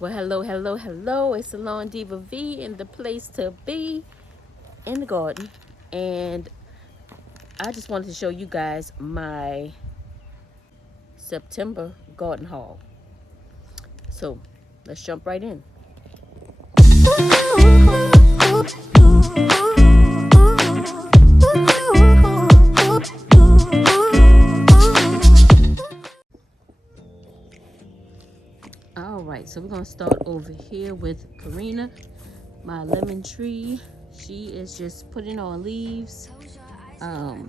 Well, hello, hello, hello. It's Salon Diva V in the place to be in the garden. And I just wanted to show you guys my September garden haul. So let's jump right in. All right, so we're going to start over here with Karina, my lemon tree. She is just putting on leaves. Pan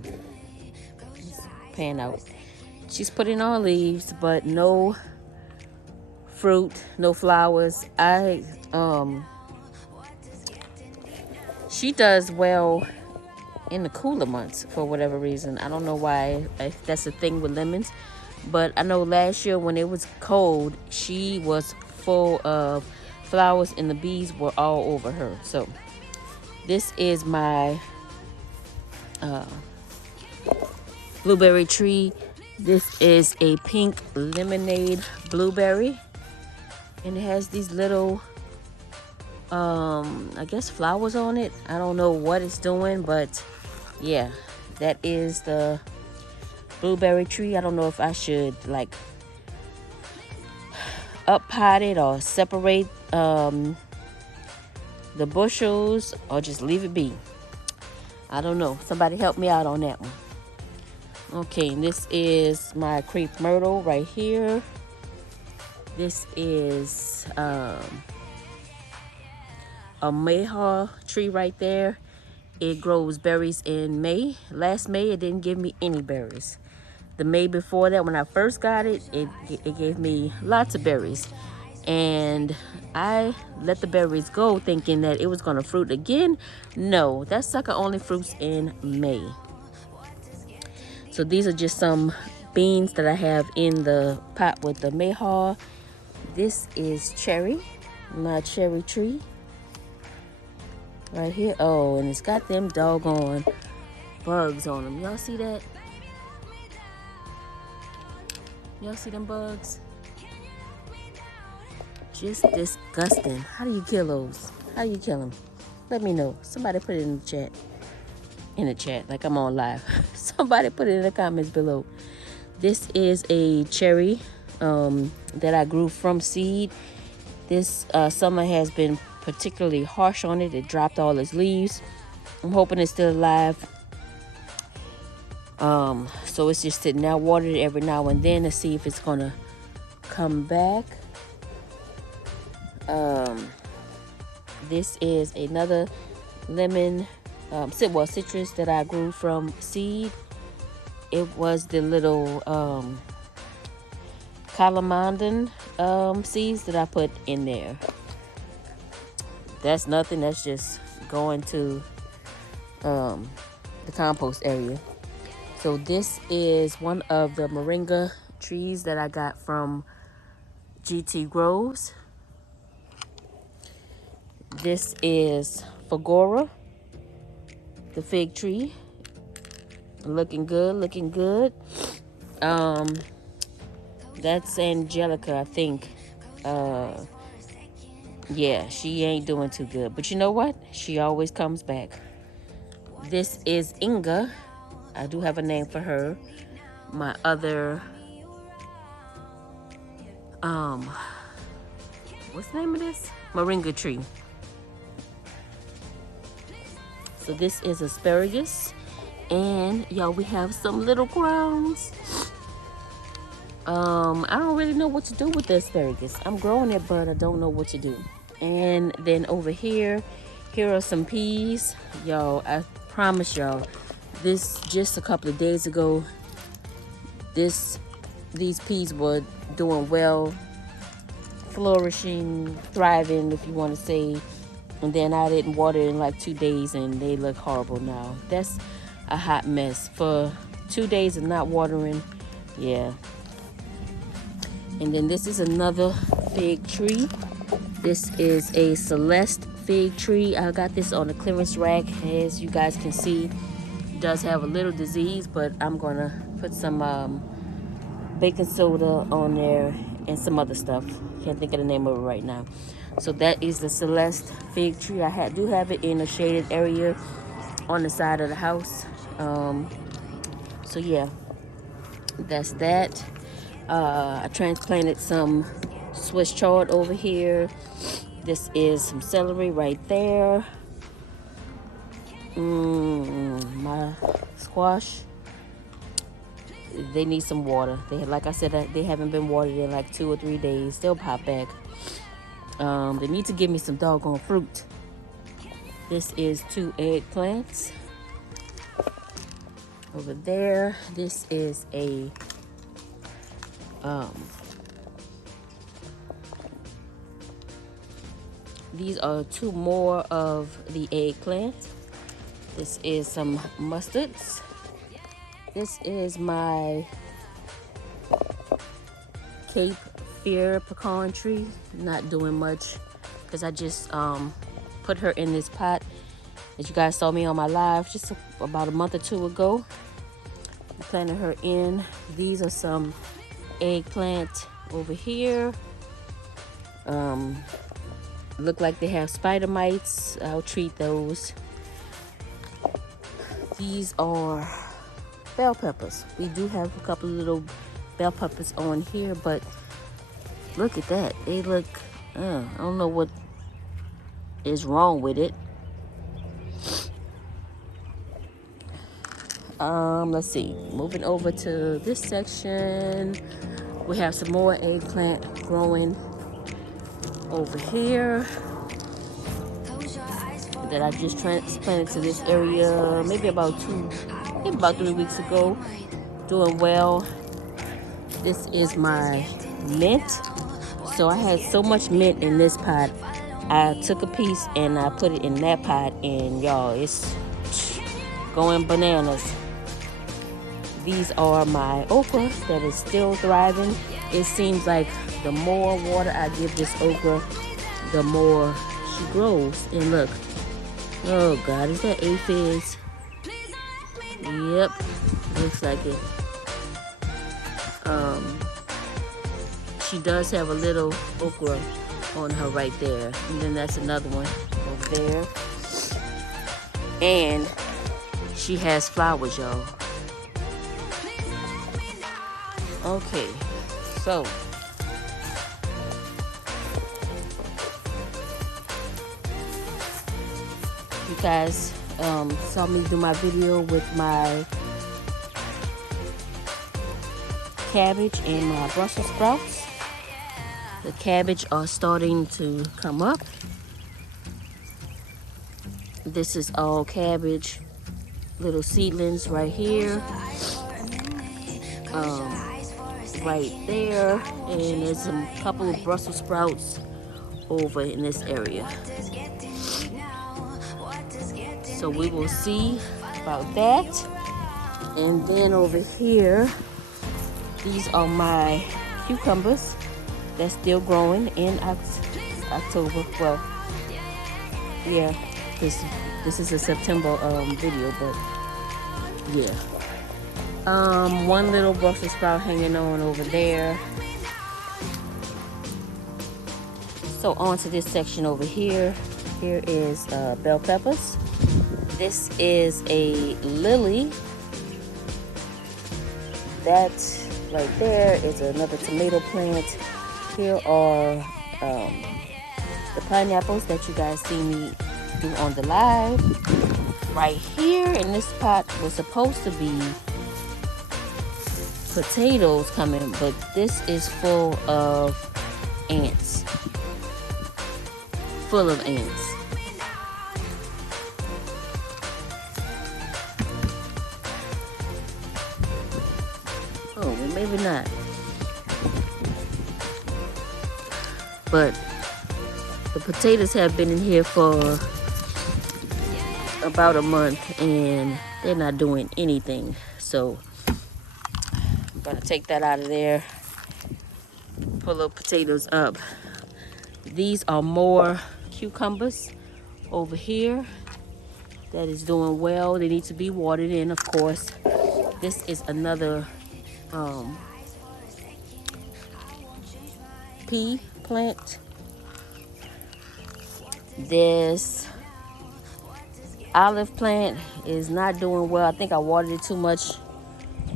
out. She's putting on leaves, but no fruit, no flowers. She does well in the cooler months for whatever reason. I don't know why, if that's a thing with lemons, but I know last year when it was cold, she was full of flowers and the bees were all over her. So this is my blueberry tree. This is a pink lemonade blueberry, and it has these little I guess flowers on it. I don't know what it's doing, but yeah, that is the blueberry tree. I don't know if I should like up pot it or separate the bushels or just leave it be. I don't know. Somebody help me out on that one. Okay, and this is my crepe myrtle right here. This is a mayhaw tree right there. It grows berries in May. Last May, it didn't give me any berries. The May before that, when I first got it, it gave me lots of berries. And I let the berries go thinking that it was going to fruit again. No, that sucker only fruits in May. So these are just some beans that I have in the pot with the mayhaw. This is cherry, my cherry tree. Right here. Oh, and it's got them doggone bugs on them. Y'all see that? Y'all see them bugs? Just disgusting. How do you kill those? How do you kill them? Let me know. Somebody put it in the chat. In the chat, like I'm on live. Somebody put it in the comments below. This is a cherry that I grew from seed. This summer has been particularly harsh on it. It dropped all its leaves. I'm hoping it's still alive. So it's just sitting there, watered every now and then to see if it's gonna come back. This is another lemon citrus that I grew from seed. It was the little calamandan seeds that I put in there. That's nothing. That's just going to the compost area. So this is one of the moringa trees that I got from GT Grows. This is Fagora, the fig tree. Looking good, looking good. That's Angelica, I think. Yeah, she ain't doing too good. But you know what? She always comes back. This is Inga. I do have a name for her. My other, what's the name of this? Moringa tree. So this is asparagus. And y'all, we have some little crowns. I don't really know what to do with the asparagus. I'm growing it, but I don't know what to do. And then over here are some peas. Y'all, I promise y'all, this just a couple of days ago, these peas were doing well, flourishing, thriving, if you want to say. And then I didn't water in like 2 days and they look horrible now. That's a hot mess. For 2 days of not watering, yeah. And then this is another fig tree. This is a Celeste fig tree. I got this on the clearance rack. As you guys can see, it does have a little disease, but I'm gonna put some baking soda on there and some other stuff. Can't think of the name of it right now. So that is the Celeste fig tree. I do have it in a shaded area on the side of the house. So yeah, that's that. I transplanted some Swiss chard over here. This is some celery right there. My squash, they need some water. Like I said, they haven't been watered in like 2 or 3 days. They'll pop back. They need to give me some doggone fruit. This is 2 eggplants. Over there, this is a these are 2 more of the eggplant. This is some mustards. This is my Cape Fear pecan tree. Not doing much because I just put her in this pot. As you guys saw me on my live just about a month or 2 ago, I planted her in. These are some eggplant over here. Look like they have spider mites. I'll treat those. These are bell peppers. We do have a couple of little bell peppers on here, but look at that. They look, I don't know what is wrong with it. Let's see. Moving over to this section, we have some more eggplant growing over here that I just transplanted to this area maybe about 3 weeks ago. Doing well. This is my mint. So I had so much mint in this pot. I took a piece and I put it in that pot, and y'all, it's going bananas. These are my okra that is still thriving. It seems like the more water I give this okra, the more she grows. And look, oh God, is that aphids? Yep, looks like it. She does have a little okra on her right there, and then that's another one over there. And she has flowers, y'all. Okay, so you guys saw me do my video with my cabbage and my Brussels sprouts. The cabbage are starting to come up. This is all cabbage, little seedlings right here. Right there, and there's a couple of Brussels sprouts over in this area. So we will see about that. And then over here, these are my cucumbers that's still growing in October. Well, yeah, this is a September video, but yeah. One little Brussels sprout hanging on over there. So on to this section over here. Here is bell peppers. This is a lily. That right there is another tomato plant. Here are the pineapples that you guys see me do on the live. Right here in this pot was supposed to be potatoes coming, but this is full of ants. Full of ants. Oh, well, maybe not. But the potatoes have been in here for about a month and they're not doing anything. So I'm gonna take that out of there. Pull the potatoes up. These are more cucumbers over here that is doing well. They need to be watered in, of course. This is another pea plant. This olive plant is not doing well. I think I watered it too much.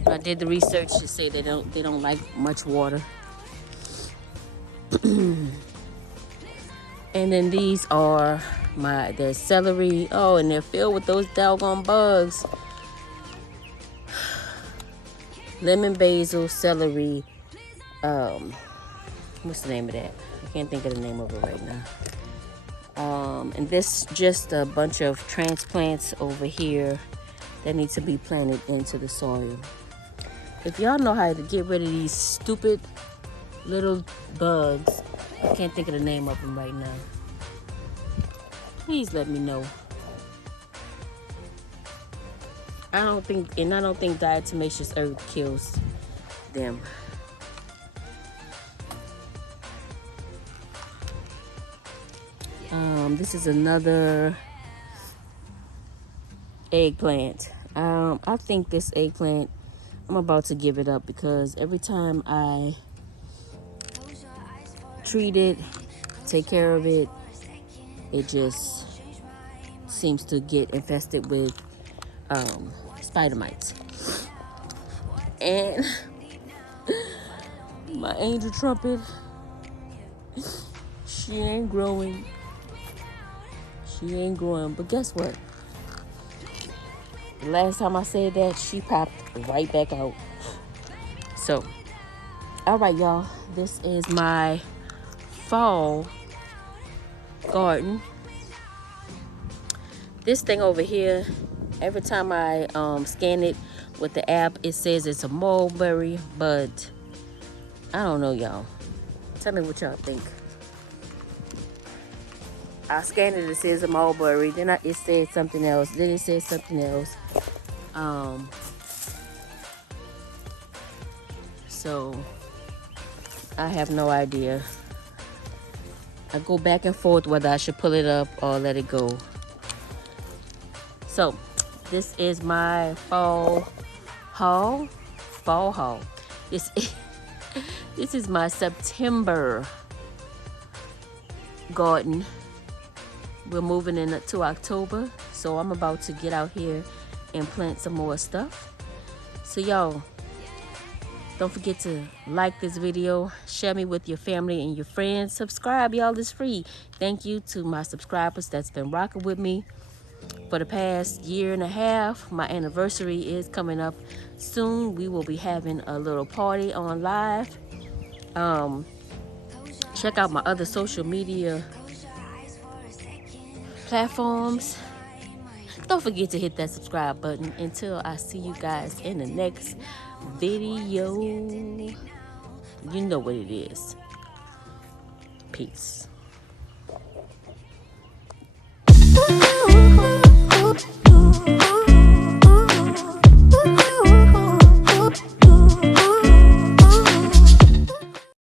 I did the research to say they don't like much water. And then these are their celery. Oh, and they're filled with those doggone bugs. Lemon basil, celery. What's the name of that? I can't think of the name of it right now. And this just a bunch of transplants over here that need to be planted into the soil. If y'all know how to get rid of these stupid little bugs, I can't think of the name of them right now. Please let me know. I don't think diatomaceous earth kills them. This is another eggplant. I think this eggplant, I'm about to give it up because every time I treat it, take care of it, it just seems to get infested with spider mites. And my angel trumpet, she ain't growing. But guess what? The last time I said that, she popped right back out. So, all right, y'all. This is my fall garden. This thing over here, every time I scan it with the app, it says it's a mulberry, but I don't know, y'all. Tell me what y'all think. I scanned it, it says a mulberry, then it said something else, then it said something else. So I have no idea. I go back and forth whether I should pull it up or let it go. So this is my fall haul. This is my September garden. We're moving into October, so I'm about to get out here and plant some more stuff. So y'all, don't forget to like this video, share me with your family and your friends, subscribe, y'all, it's free. Thank you to my subscribers that's been rocking with me for the past year and a half. My anniversary is coming up soon. We will be having a little party on live. Check out my other social media platforms. Don't forget to hit that subscribe button. Until I see you guys in the next video, you know what it is. Peace.